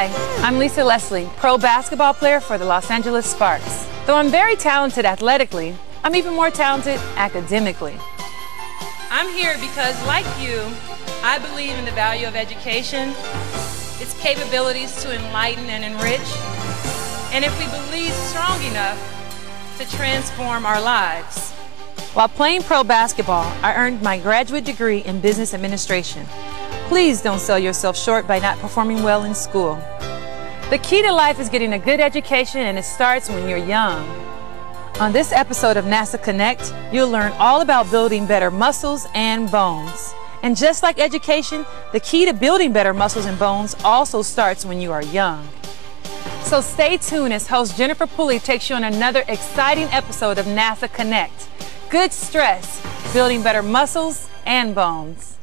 Hi, I'm Lisa Leslie, pro basketball player for the Los Angeles Sparks. Though I'm very talented athletically, I'm even more talented academically. I'm here because, like you, I believe in the value of education, its capabilities to enlighten and enrich, and if we believe strong enough to transform our lives. While playing pro basketball, I earned my graduate degree in business administration. Please don't sell yourself short by not performing well in school. The key to life is getting a good education, and it starts when you're young. On this episode of NASA Connect, you'll learn all about building better muscles and bones. And just like education, the key to building better muscles and bones also starts when you are young. So stay tuned as host Jennifer Pulley takes you on another exciting episode of NASA Connect. Good stress, building better muscles and bones.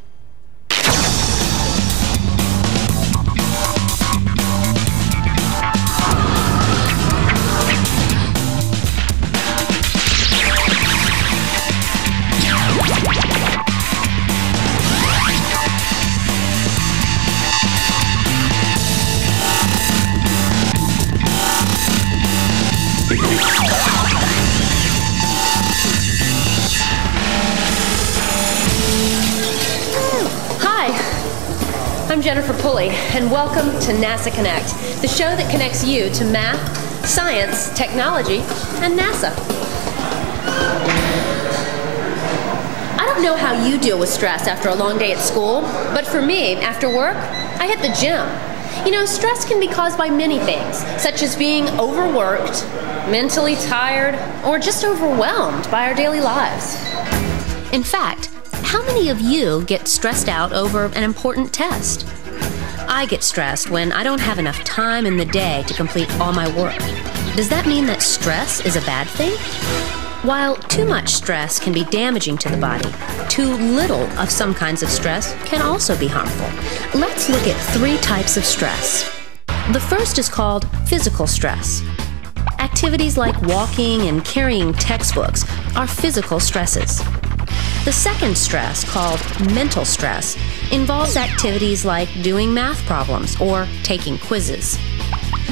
I'm Jennifer Pulley, and welcome to NASA Connect, the show that connects you to math, science, technology, and NASA. I don't know how you deal with stress after a long day at school, but for me, after work, I hit the gym. You know, stress can be caused by many things, such as being overworked, mentally tired, or just overwhelmed by our daily lives. In fact, how many of you get stressed out over an important test? I get stressed when I don't have enough time in the day to complete all my work. Does that mean that stress is a bad thing? While too much stress can be damaging to the body, too little of some kinds of stress can also be harmful. Let's look at 3 types of stress. The first is called physical stress. Activities like walking and carrying textbooks are physical stresses. The second stress, called mental stress, involves activities like doing math problems or taking quizzes.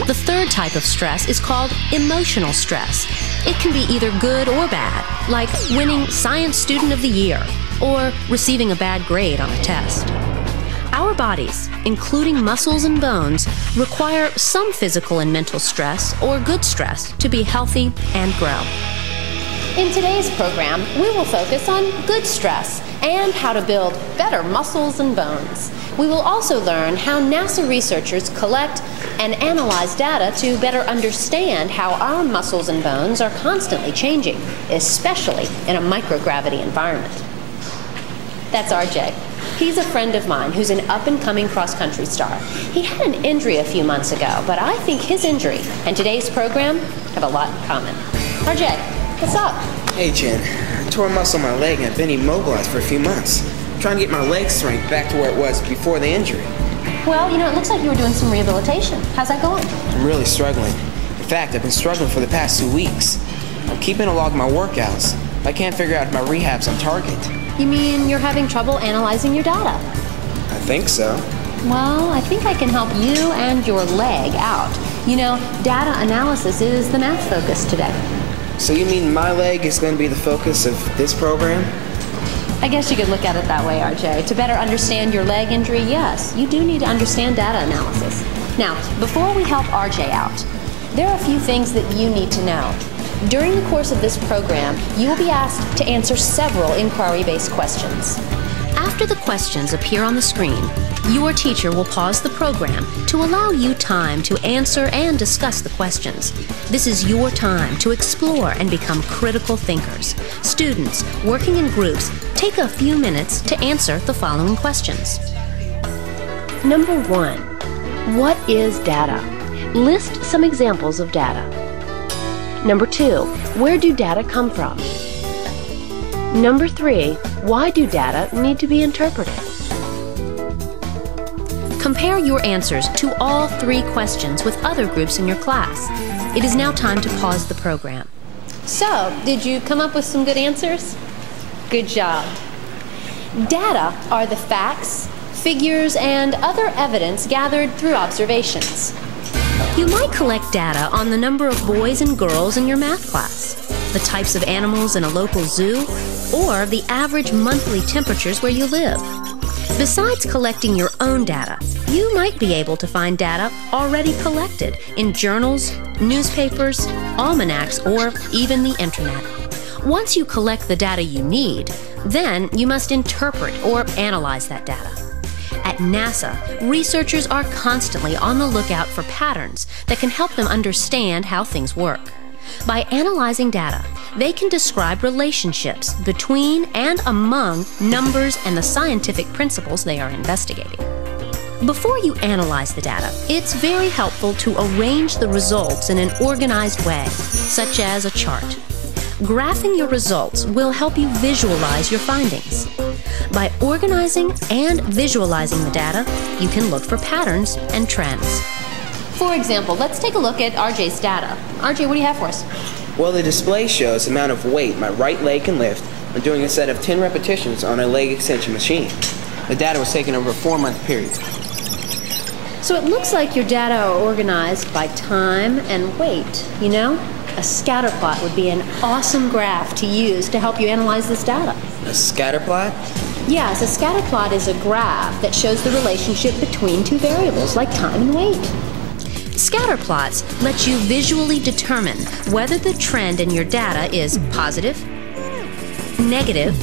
The third type of stress is called emotional stress. It can be either good or bad, like winning Science Student of the Year or receiving a bad grade on a test. Our bodies, including muscles and bones, require some physical and mental stress or good stress to be healthy and grow. In today's program, we will focus on good stress and how to build better muscles and bones. We will also learn how NASA researchers collect and analyze data to better understand how our muscles and bones are constantly changing, especially in a microgravity environment. That's RJ. He's a friend of mine who's an up-and-coming cross-country star. He had an injury a few months ago, but I think his injury and today's program have a lot in common. RJ, what's up? Hey, Jen. I tore a muscle in my leg and I've been immobilized for a few months. I'm trying to get my leg strength back to where it was before the injury. Well, you know, it looks like you were doing some rehabilitation. How's that going? I'm really struggling. In fact, I've been struggling for the past 2 weeks. I'm keeping a log of my workouts, but I can't figure out if my rehab's on target. You mean you're having trouble analyzing your data? I think so. Well, I think I can help you and your leg out. You know, data analysis is the math focus today. So you mean my leg is going to be the focus of this program? I guess you could look at it that way, RJ. To better understand your leg injury, yes, you do need to understand data analysis. Now, before we help RJ out, there are a few things that you need to know. During the course of this program, you will be asked to answer several inquiry-based questions. After the questions appear on the screen, your teacher will pause the program to allow you time to answer and discuss the questions. This is your time to explore and become critical thinkers. Students working in groups, take a few minutes to answer the following questions. Number 1, what is data? List some examples of data. Number 2, where do data come from? Number 3, why do data need to be interpreted? Compare your answers to all 3 questions with other groups in your class. It is now time to pause the program. So, did you come up with some good answers? Good job. Data are the facts, figures, and other evidence gathered through observations. You might collect data on the number of boys and girls in your math class, the types of animals in a local zoo, or the average monthly temperatures where you live. Besides collecting your own data, you might be able to find data already collected in journals, newspapers, almanacs, or even the internet. Once you collect the data you need, then you must interpret or analyze that data. At NASA, researchers are constantly on the lookout for patterns that can help them understand how things work. By analyzing data, they can describe relationships between and among numbers and the scientific principles they are investigating. Before you analyze the data, it's very helpful to arrange the results in an organized way, such as a chart. Graphing your results will help you visualize your findings. By organizing and visualizing the data, you can look for patterns and trends. For example, let's take a look at RJ's data. RJ, what do you have for us? Well, the display shows the amount of weight my right leg can lift when doing a set of 10 repetitions on a leg extension machine. The data was taken over a 4-month period. So it looks like your data are organized by time and weight. You know, a scatterplot would be an awesome graph to use to help you analyze this data. A scatterplot? Yes, a scatterplot is a graph that shows the relationship between two variables like time and weight. Scatterplots let you visually determine whether the trend in your data is positive, negative,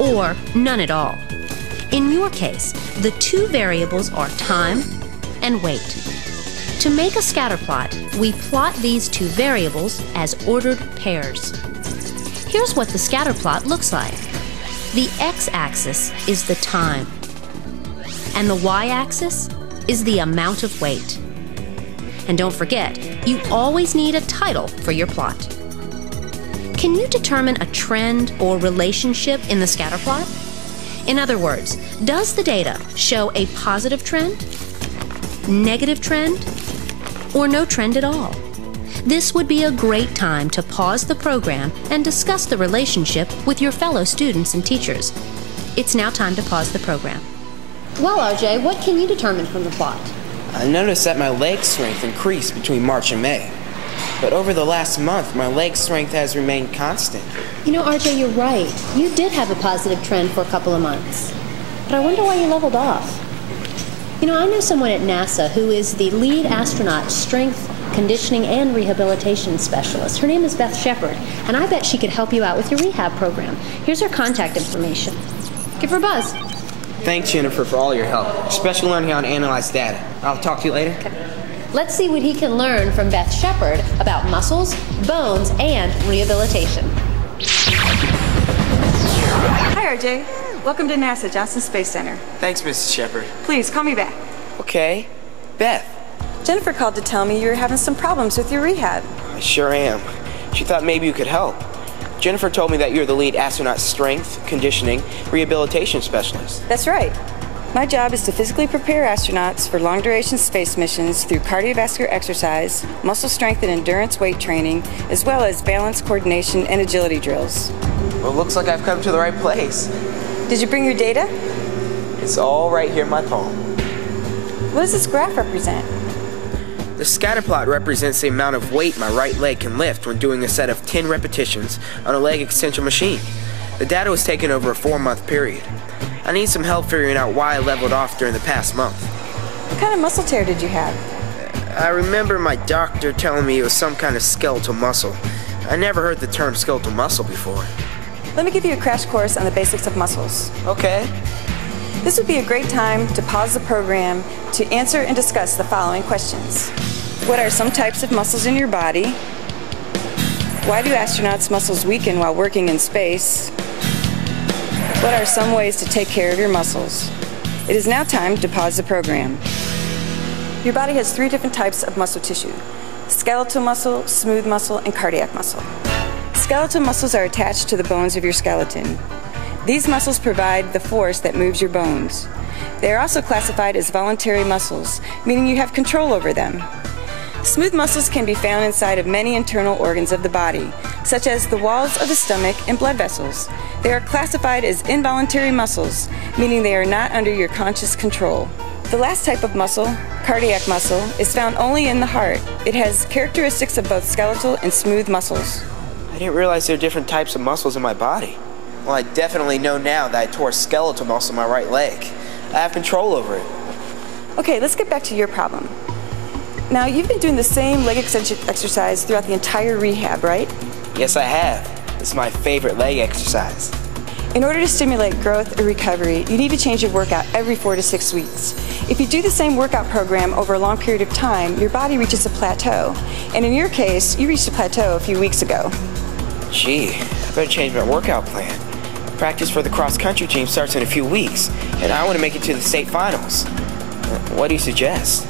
or none at all. In your case, the two variables are time and weight. To make a scatterplot, we plot these two variables as ordered pairs. Here's what the scatterplot looks like. The x-axis is the time, and the y-axis is the amount of weight. And don't forget, you always need a title for your plot. Can you determine a trend or relationship in the scatterplot? In other words, does the data show a positive trend, negative trend, or no trend at all? This would be a great time to pause the program and discuss the relationship with your fellow students and teachers. It's now time to pause the program. Well, RJ, what can you determine from the plot? I noticed that my leg strength increased between March and May. But over the last month, my leg strength has remained constant. You know, RJ, you're right. You did have a positive trend for a couple of months. But I wonder why you leveled off. You know, I know someone at NASA who is the lead astronaut strength, conditioning, and rehabilitation specialist. Her name is Beth Shepard, and I bet she could help you out with your rehab program. Here's her contact information. Give her a buzz. Thanks, Jennifer, for all your help, especially learning how to analyze data. I'll talk to you later. Okay. Let's see what he can learn from Beth Shepard about muscles, bones, and rehabilitation. Hi, RJ. Welcome to NASA Johnson Space Center. Thanks, Mrs. Shepard. Please, call me back. Okay. Beth. Jennifer called to tell me you were having some problems with your rehab. I sure am. She thought maybe you could help. Jennifer told me that you're the lead astronaut strength, conditioning, rehabilitation specialist. That's right. My job is to physically prepare astronauts for long-duration space missions through cardiovascular exercise, muscle strength and endurance weight training, as well as balance, coordination, and agility drills. Well, looks like I've come to the right place. Did you bring your data? It's all right here in my palm. What does this graph represent? The scatterplot represents the amount of weight my right leg can lift when doing a set of 10 repetitions on a leg extension machine. The data was taken over a 4-month period. I need some help figuring out why I leveled off during the past month. What kind of muscle tear did you have? I remember my doctor telling me it was some kind of skeletal muscle. I never heard the term skeletal muscle before. Let me give you a crash course on the basics of muscles. Okay. This would be a great time to pause the program to answer and discuss the following questions. What are some types of muscles in your body? Why do astronauts' muscles weaken while working in space? What are some ways to take care of your muscles? It is now time to pause the program. Your body has 3 different types of muscle tissue: skeletal muscle, smooth muscle, and cardiac muscle. Skeletal muscles are attached to the bones of your skeleton. These muscles provide the force that moves your bones. They are also classified as voluntary muscles, meaning you have control over them. Smooth muscles can be found inside of many internal organs of the body, such as the walls of the stomach and blood vessels. They are classified as involuntary muscles, meaning they are not under your conscious control. The last type of muscle, cardiac muscle, is found only in the heart. It has characteristics of both skeletal and smooth muscles. I didn't realize there are different types of muscles in my body. Well, I definitely know now that I tore a skeletal muscle in my right leg. I have control over it. Okay, let's get back to your problem. Now, you've been doing the same leg extension exercise throughout the entire rehab, right? Yes, I have. It's my favorite leg exercise. In order to stimulate growth or recovery, you need to change your workout every 4 to 6 weeks. If you do the same workout program over a long period of time, your body reaches a plateau. And in your case, you reached a plateau a few weeks ago. Gee, I better change my workout plan. Practice for the cross-country team starts in a few weeks, and I want to make it to the state finals. What do you suggest?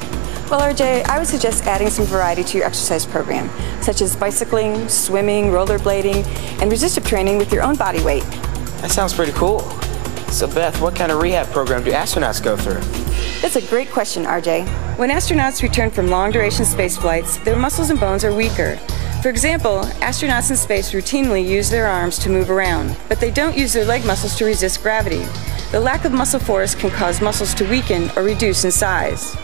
Well, RJ, I would suggest adding some variety to your exercise program, such as bicycling, swimming, rollerblading, and resistive training with your own body weight. That sounds pretty cool. So, Beth, what kind of rehab program do astronauts go through? That's a great question, RJ. When astronauts return from long-duration space flights, their muscles and bones are weaker. For example, astronauts in space routinely use their arms to move around, but they don't use their leg muscles to resist gravity. The lack of muscle force can cause muscles to weaken or reduce in size.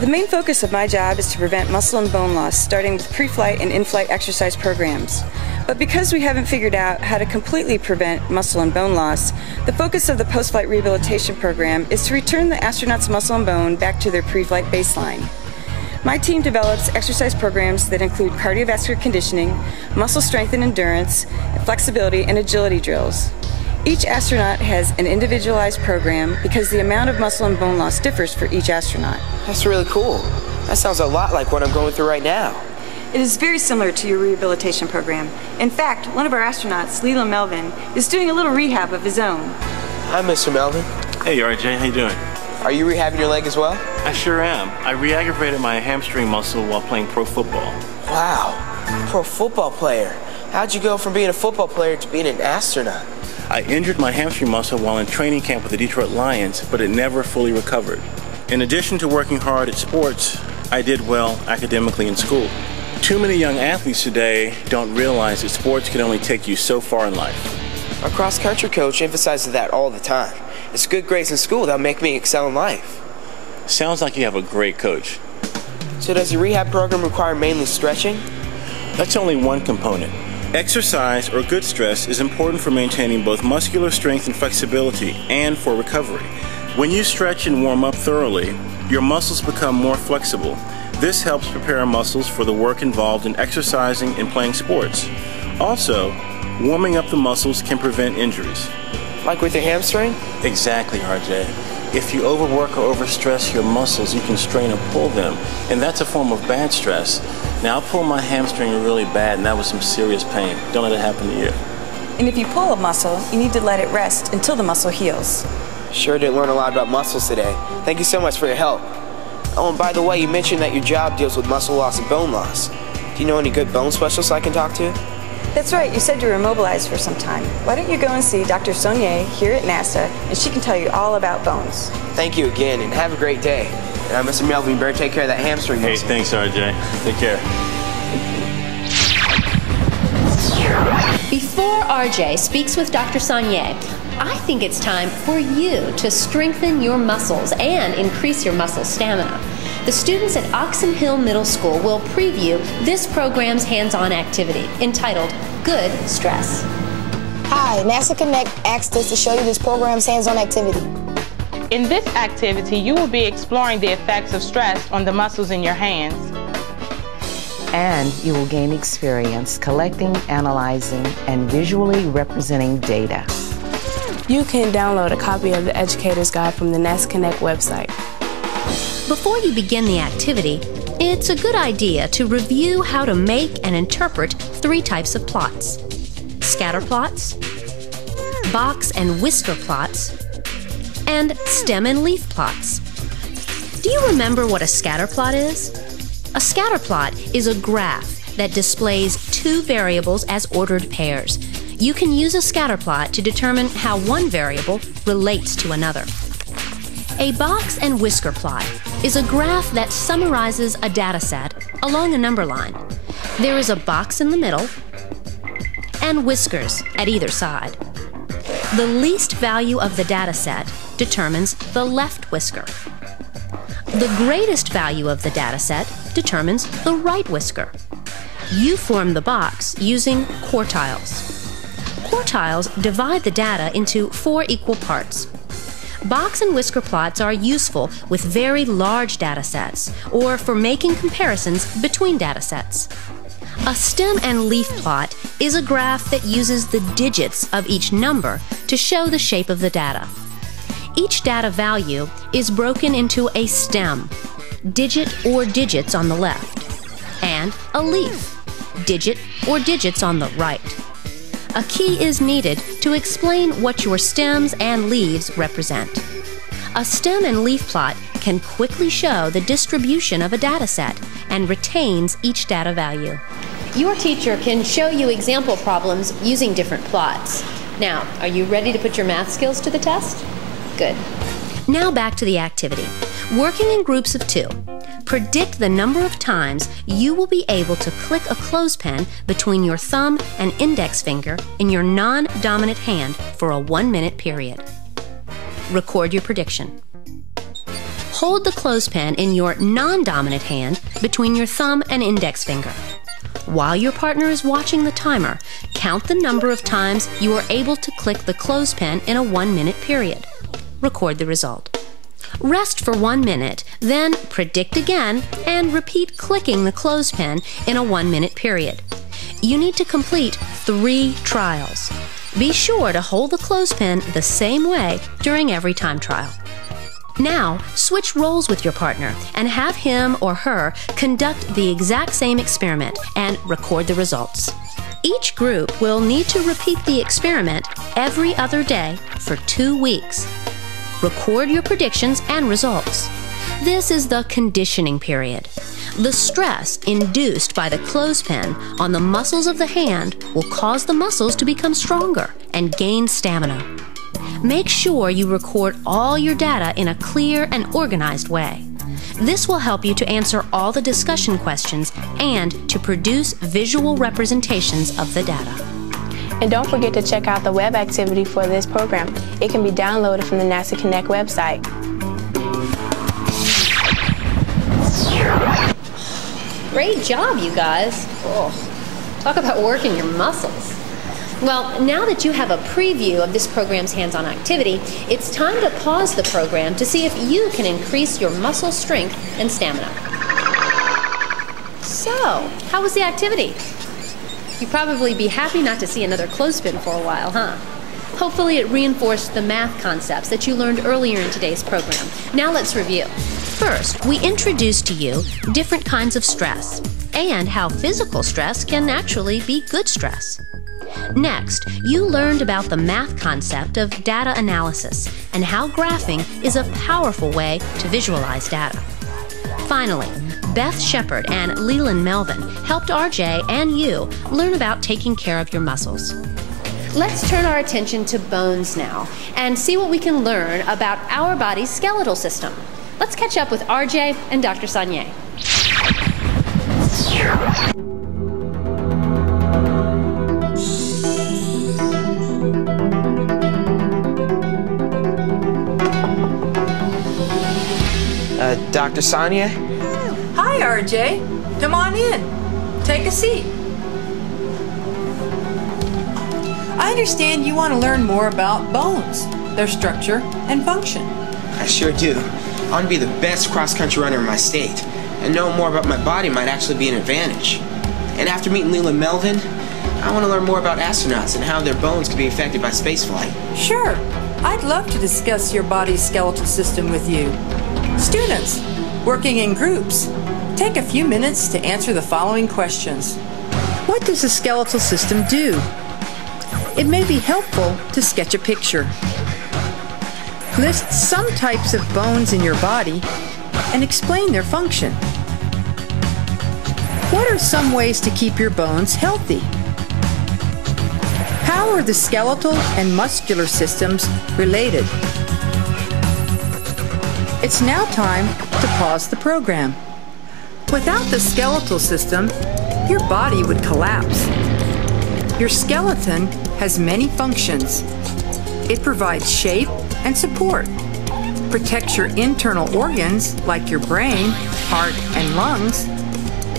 The main focus of my job is to prevent muscle and bone loss, starting with pre-flight and in-flight exercise programs. But because we haven't figured out how to completely prevent muscle and bone loss, the focus of the post-flight rehabilitation program is to return the astronauts' muscle and bone back to their pre-flight baseline. My team develops exercise programs that include cardiovascular conditioning, muscle strength and endurance, flexibility, and agility drills. Each astronaut has an individualized program because the amount of muscle and bone loss differs for each astronaut. That's really cool. That sounds a lot like what I'm going through right now. It is very similar to your rehabilitation program. In fact, one of our astronauts, Leland Melvin, is doing a little rehab of his own. Hi, Mr. Melvin. Hey, RJ, how you doing? Are you rehabbing your leg as well? I sure am. I re-aggravated my hamstring muscle while playing pro football. Wow, pro football player. How'd you go from being a football player to being an astronaut? I injured my hamstring muscle while in training camp with the Detroit Lions, but it never fully recovered. In addition to working hard at sports, I did well academically in school. Too many young athletes today don't realize that sports can only take you so far in life. Our cross-country coach emphasizes that all the time. It's good grades in school that'll make me excel in life. Sounds like you have a great coach. So does your rehab program require mainly stretching? That's only one component. Exercise or good stress is important for maintaining both muscular strength and flexibility and for recovery. When you stretch and warm up thoroughly, your muscles become more flexible. This helps prepare our muscles for the work involved in exercising and playing sports. Also, warming up the muscles can prevent injuries. Like with your hamstring? Exactly, RJ. If you overwork or overstress your muscles, you can strain or pull them, and that's a form of bad stress. Now, I pulled my hamstring really bad, and that was some serious pain. Don't let it happen to you. And if you pull a muscle, you need to let it rest until the muscle heals. Sure did learn a lot about muscles today. Thank you so much for your help. Oh, and by the way, you mentioned that your job deals with muscle loss and bone loss. Do you know any good bone specialists I can talk to? That's right, you said you were immobilized for some time. Why don't you go and see Dr. Saunier here at NASA, and she can tell you all about bones. Thank you again, and have a great day. And Mr. Melvin, you better take care of that hamstring muscle. Hey, thanks, RJ. Take care. Before RJ speaks with Dr. Saunier, I think it's time for you to strengthen your muscles and increase your muscle stamina. The students at Oxon Hill Middle School will preview this program's hands-on activity entitled Good Stress. Hi, NASA Connect asked us to show you this program's hands-on activity. In this activity, you will be exploring the effects of stress on the muscles in your hands. And you will gain experience collecting, analyzing, and visually representing data. You can download a copy of the Educator's Guide from the NASA Connect website. Before you begin the activity, it's a good idea to review how to make and interpret 3 types of plots: scatter plots, box and whisker plots, and stem and leaf plots. Do you remember what a scatter plot is? A scatter plot is a graph that displays 2 variables as ordered pairs. You can use a scatter plot to determine how one variable relates to another. A box and whisker plot is a graph that summarizes a data set along a number line. There is a box in the middle and whiskers at either side. The least value of the data set determines the left whisker. The greatest value of the data set determines the right whisker. You form the box using quartiles. Quartiles divide the data into 4 equal parts. Box and whisker plots are useful with very large data sets or for making comparisons between data sets. A stem and leaf plot is a graph that uses the digits of each number to show the shape of the data. Each data value is broken into a stem, digit or digits on the left, and a leaf, digit or digits on the right. A key is needed to explain what your stems and leaves represent. A stem and leaf plot can quickly show the distribution of a data set and retains each data value. Your teacher can show you example problems using different plots. Now, are you ready to put your math skills to the test? Good. Now back to the activity. Working in groups of 2. Predict the number of times you will be able to click a clothespin between your thumb and index finger in your non-dominant hand for a 1-minute period. Record your prediction. Hold the clothespin in your non-dominant hand between your thumb and index finger. While your partner is watching the timer, count the number of times you are able to click the clothespin in a 1-minute period. Record the result. Rest for 1 minute, then predict again and repeat clicking the clothespin in a 1-minute period. You need to complete 3 trials. Be sure to hold the clothespin the same way during every time trial. Now, switch roles with your partner and have him or her conduct the exact same experiment and record the results. Each group will need to repeat the experiment every other day for 2 weeks. Record your predictions and results. This is the conditioning period. The stress induced by the clothespin on the muscles of the hand will cause the muscles to become stronger and gain stamina. Make sure you record all your data in a clear and organized way. This will help you to answer all the discussion questions and to produce visual representations of the data. And don't forget to check out the web activity for this program. It can be downloaded from the NASA Connect website. Great job, you guys. Oh, talk about working your muscles. Well, now that you have a preview of this program's hands-on activity, it's time to pause the program to see if you can increase your muscle strength and stamina. So, how was the activity? You'd probably be happy not to see another clothespin for a while, huh? Hopefully it reinforced the math concepts that you learned earlier in today's program. Now let's review. First, we introduced to you different kinds of stress and how physical stress can actually be good stress. Next, you learned about the math concept of data analysis and how graphing is a powerful way to visualize data. Finally, Beth Shepard and Leland Melvin helped RJ and you learn about taking care of your muscles. Let's turn our attention to bones now and see what we can learn about our body's skeletal system. Let's catch up with RJ and Dr. Saunier. Dr. Saunier? Hi, RJ. Come on in. Take a seat. I understand you want to learn more about bones, their structure and function. I sure do. I want to be the best cross-country runner in my state, and knowing more about my body might actually be an advantage. And after meeting Leland Melvin, I want to learn more about astronauts and how their bones can be affected by spaceflight. Sure. I'd love to discuss your body's skeletal system with you. Students, working in groups, take a few minutes to answer the following questions. What does the skeletal system do? It may be helpful to sketch a picture. List some types of bones in your body and explain their function. What are some ways to keep your bones healthy? How are the skeletal and muscular systems related? It's now time to pause the program. Without the skeletal system, your body would collapse. Your skeleton has many functions. It provides shape and support, protects your internal organs like your brain, heart, and lungs,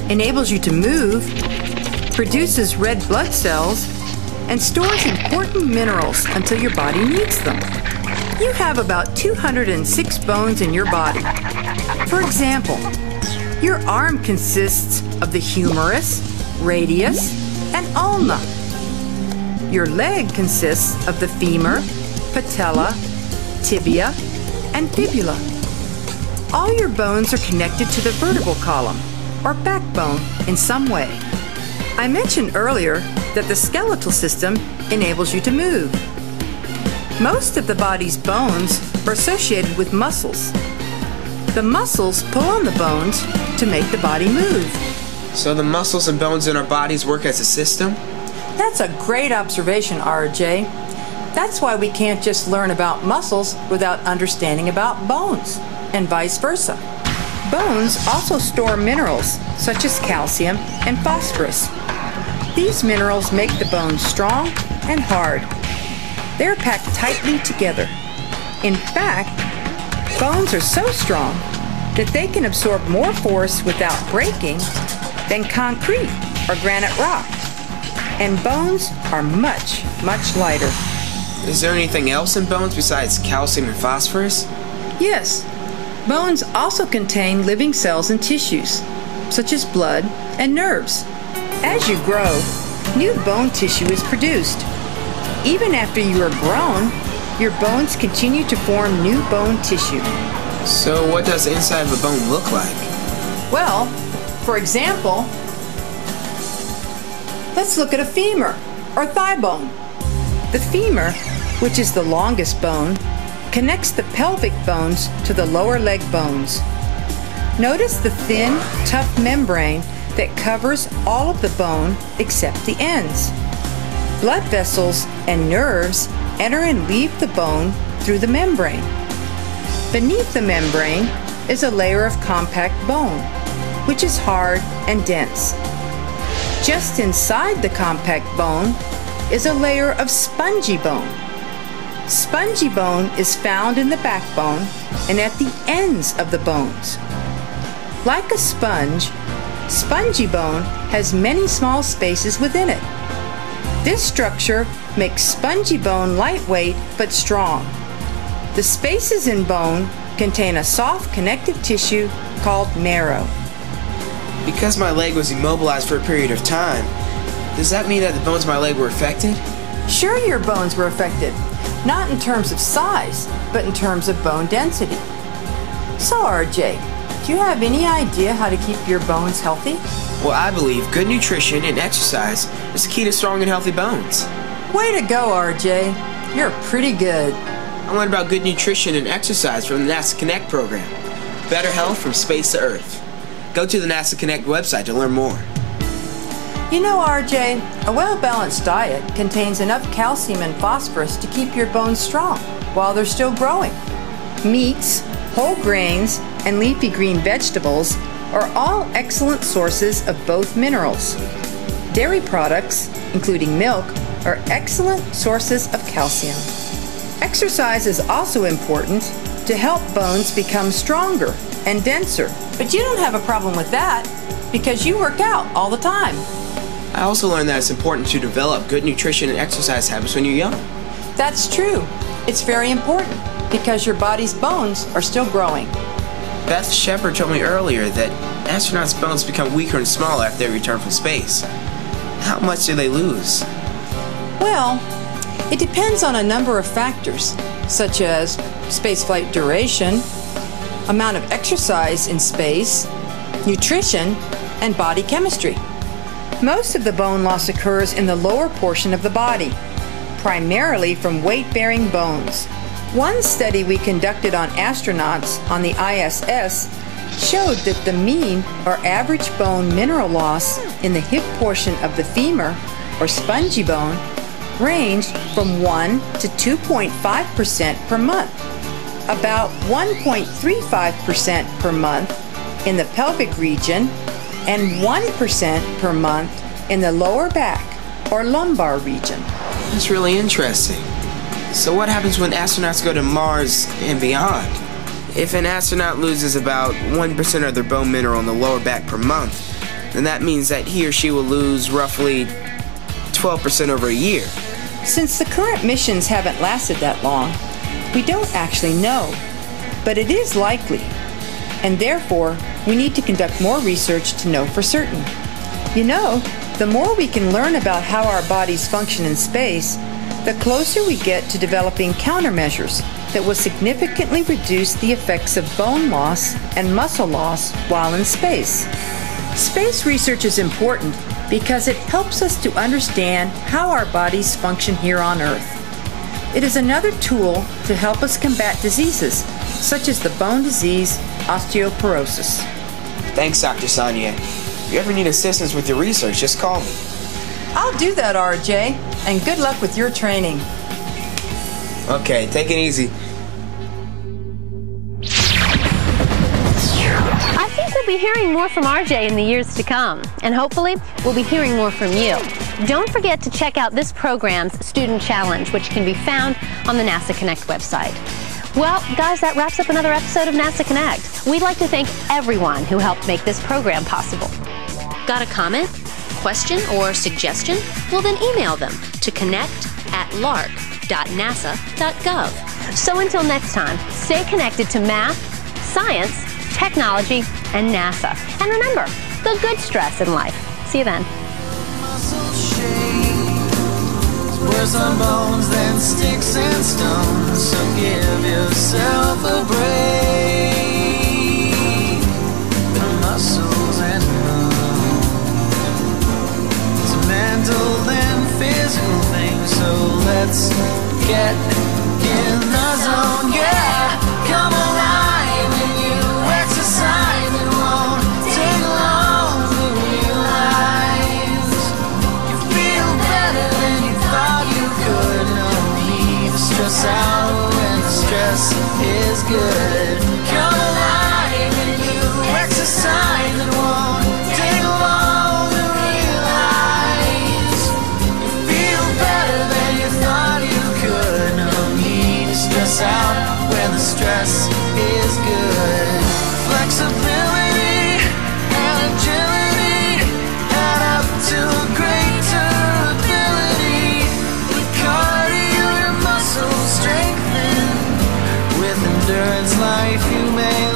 enables you to move, produces red blood cells, and stores important minerals until your body needs them. You have about 206 bones in your body. For example, your arm consists of the humerus, radius, and ulna. Your leg consists of the femur, patella, tibia, and fibula. All your bones are connected to the vertebral column, or backbone, in some way. I mentioned earlier that the skeletal system enables you to move. Most of the body's bones are associated with muscles. The muscles pull on the bones to make the body move. So the muscles and bones in our bodies work as a system? That's a great observation, RJ. That's why we can't just learn about muscles without understanding about bones, and vice versa. Bones also store minerals such as calcium and phosphorus. These minerals make the bones strong and hard. They're packed tightly together. In fact, bones are so strong that they can absorb more force without breaking than concrete or granite rock. And bones are much, much lighter. Is there anything else in bones besides calcium and phosphorus? Yes. Bones also contain living cells and tissues, such as blood and nerves. As you grow, new bone tissue is produced. Even after you are grown, your bones continue to form new bone tissue. So what does the inside of a bone look like? Well, for example, let's look at a femur, or thigh bone. The femur, which is the longest bone, connects the pelvic bones to the lower leg bones. Notice the thin, tough membrane that covers all of the bone except the ends. Blood vessels and nerves enter and leave the bone through the membrane. Beneath the membrane is a layer of compact bone, which is hard and dense. Just inside the compact bone is a layer of spongy bone. Spongy bone is found in the backbone and at the ends of the bones. Like a sponge, spongy bone has many small spaces within it. This structure makes spongy bone lightweight but strong. The spaces in bone contain a soft connective tissue called marrow. Because my leg was immobilized for a period of time, does that mean that the bones in my leg were affected? Sure, your bones were affected. Not in terms of size, but in terms of bone density. So, RJ, do you have any idea how to keep your bones healthy? Well, I believe good nutrition and exercise is the key to strong and healthy bones. Way to go, RJ. You're pretty good. I learned about good nutrition and exercise from the NASA Connect program. Better health from space to Earth. Go to the NASA Connect website to learn more. You know, RJ, a well-balanced diet contains enough calcium and phosphorus to keep your bones strong while they're still growing. Meats, whole grains, and leafy green vegetables are all excellent sources of both minerals. Dairy products, including milk, are excellent sources of calcium. Exercise is also important to help bones become stronger and denser. But you don't have a problem with that because you work out all the time. I also learned that it's important to develop good nutrition and exercise habits when you're young. That's true. It's very important because your body's bones are still growing. Beth Shepard told me earlier that astronauts' bones become weaker and smaller after they return from space. How much do they lose? Well, it depends on a number of factors, such as spaceflight duration, amount of exercise in space, nutrition, and body chemistry. Most of the bone loss occurs in the lower portion of the body, primarily from weight-bearing bones. One study we conducted on astronauts on the ISS showed that the mean or average bone mineral loss in the hip portion of the femur, or spongy bone, ranged from 1 to 2.5% per month. About 1.35% per month in the pelvic region and 1% per month in the lower back or lumbar region. That's really interesting. So what happens when astronauts go to Mars and beyond? If an astronaut loses about 1% of their bone mineral in the lower back per month, then that means that he or she will lose roughly 12% over a year. Since the current missions haven't lasted that long, we don't actually know, but it is likely, and therefore we need to conduct more research to know for certain. You know, the more we can learn about how our bodies function in space, the closer we get to developing countermeasures that will significantly reduce the effects of bone loss and muscle loss while in space. Space research is important because it helps us to understand how our bodies function here on Earth. It is another tool to help us combat diseases such as the bone disease osteoporosis. Thanks, Dr. Sonia. If you ever need assistance with your research, just call me. I'll do that, RJ, and good luck with your training. Okay, take it easy. I think we'll be hearing more from RJ in the years to come, and hopefully we'll be hearing more from you. Don't forget to check out this program's Student Challenge, which can be found on the NASA Connect website. Well, guys, that wraps up another episode of NASA Connect. We'd like to thank everyone who helped make this program possible. Got a comment, question, or suggestion? Well, then email them to connect@lark.nasa.gov. So until next time, stay connected to math, science, technology, and NASA. And remember, the good stress in life. See you then. Worse on bones than sticks and stones, so give yourself a break. The muscles and bones, it's a mental and physical thing, so let's get in the zone. Yeah, come alive when you exercise. It won't take long to realize you feel better than you thought you could. No need to stress out when the stress is good. Come alive when you exercise. It won't take long to realize you feel better than you thought you could. No need to stress out when the stress is good. Flexibility and agility add up to greater ability. With cardio, your muscles strengthen. With endurance, life you may